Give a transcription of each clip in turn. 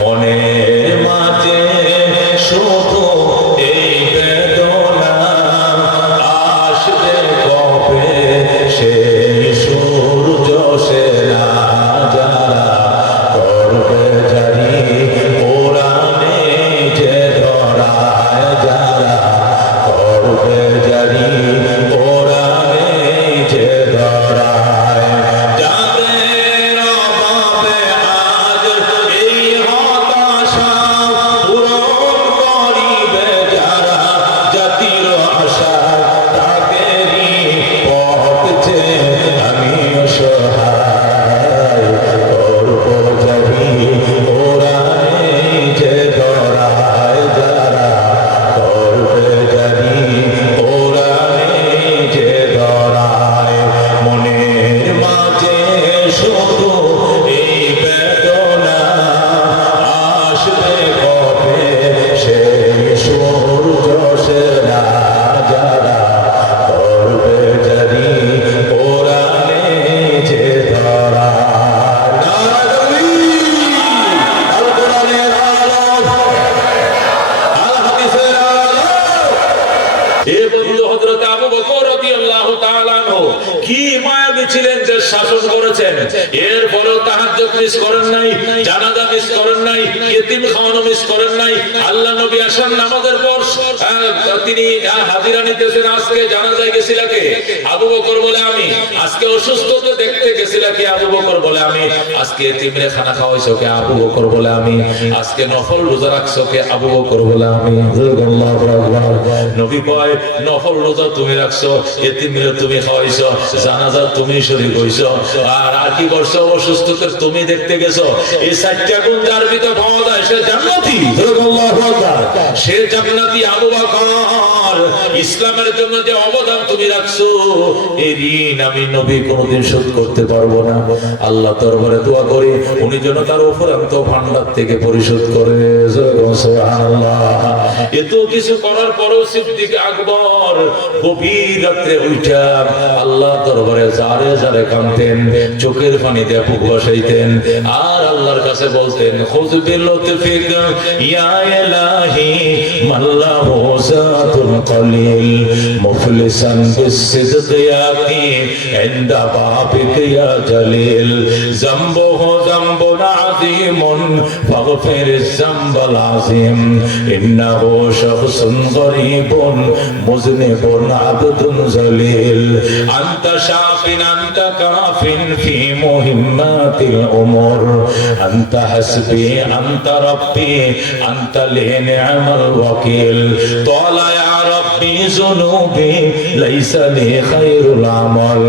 মনে মাঝে শুধু এই বেদনা, আসবে কবে সেই সূর্য সেনা যারা করবে জানি কোরআনে যে ধরায়, যারা করবে জানি কোরআনে যে ধরায়, যাদের অভাবে আজ এই হতাশা পূরণ করিবে যারা জাতির আশা, তাদেরই পথ যে আমি অসহায়, করব জানি কোরআনে যে ধরায়, যারা করবে জানি কোরআনে যে ধরায়। মনের মাঝে শুধু এই বেদনা, আসবে কবে সেই সূর্য সেনা যারা করবে জানি কোরআনে যে ধরায়। নারায়ে তাকবীর! আল কোরআনের আলো, আল হাদিসের আলো। এ বন্ধু হযরত আবু বকর রাদিয়াল্লাহু তাআলা আনহু কি মায়াবী ছিলেন যে শাসন করেছেন, এরপরেও তাহাজ্জুদ মিস করেন নাই, জানাজা মিস করেন নাই, ইতিম খাওয়ানো মিস করেন নাই। আল্লাহ নবী আসার নামাজের পর তিনি হাজিরা নিতেছেন। আজকে জানাজায় গেছিল কে? আবু বকর বলে আমি। আজকে অসুস্থতা দেখতে গেছিল কে? আবু বকর বলে আমি। আজকে এতিমরে খানা খাওয়াইছো কে? আবু বকর বলে আমি। আজকে নফল রোজা রাখছো কে? আবু বকর বলে আমি। আল্লাহু আকবার। নবী কয় নফল রোজা তুমি রাখছো, এতিমরে তুমি খাওয়াইছো, জানাজা তুমি শরীক হইছো, আর কি করছো? অসুস্থতার তুমি দেখতে গেছো। এই চারটা গুণ যার ভিতর পাওয়া যায় সে জান্নাতি। আল্লাহু আকবার। সে জান্নাতি আবু বকর। ইসলামের জন্য যে অবদান তুমি রাখছো, এই ঋণ আমি নবী কোনদিন শোধ করতে পারবো না। আল্লাহ দরবারে দোয়া করি উনি যেন তার অফুরন্ত ভান্ডার থেকে পরিশোধ করে। সুবহানাল্লাহ। এত কিছু করার পরেও সিদ্দিক আকবর গভীর রাত্রে উঠা আল্লাহ দরবারে যারে যারে কাঁদতেন, চোখের পানি দিয়ে বুক বসাইতেন, আর আল্লাহর কাছে বলতেন খুয বিল লুতফিক ইয়া ইলাহি মাল্লাহু যাতুল কলিল মুফলিসান বিসিদক ইয়াকি ইনদা বাবিক ইয়া জলিল যামবুহু যামবুন আযীমুন ফাগফির যামবাল আযীম ইন্নাহু শাখসুন গরীবুন মুযনিবুন আবদুন জলিল আনতা শাফিন আনতা কাফিন ফি মুহিম্মাতিল উমুর আনতা হাসবি আনতা রাব্বি আনতা লি নি'মাল ওয়াকিল তালা ইয়া রাব্বি যুনুবি লাইসা লি খায়রুল আমাল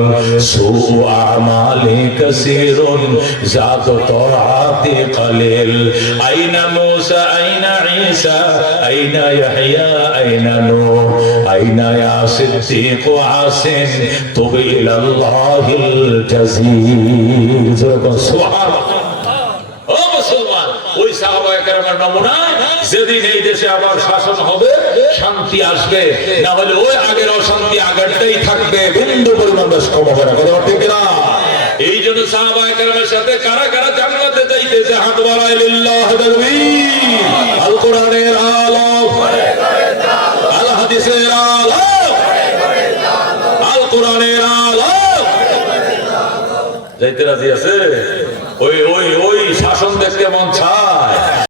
সুউ আমালি কাসীরুন যাত তাআতি কলিল আইনা মূসা আইনা ঈসা আইনা ইয়াহইয়া আইনা নূহ আইনা ইয়া সিদ্দিক আসিন তুবি ইলাল্লাহিল জাযীল। সুবহানাল্লাহ। ও মুসলমান, ওই সাহাবায়ে কেরামের নমুনা যেদিন এই দেশে আবার শাসন হবে শান্তি আসবে, না হলে ওই আগের অশান্তি আগেরটাই থাকবে, বিন্দু পরিমাণ বেশ কম হবে না। কথা ঠিক না? এই জন্য সাহাবায়ে কেরামের সাথে কারা কারা জান্নাতে যাইতেছে হাত বাড়ায় লিল্লাহ তাকবীর। আল কোরআনের আলো, আল হাদিসের আলো, আল কোরআনের আলো। যাইতে রাজি আছে? ওই ওই ওই শাসন দেখতে মন চায়?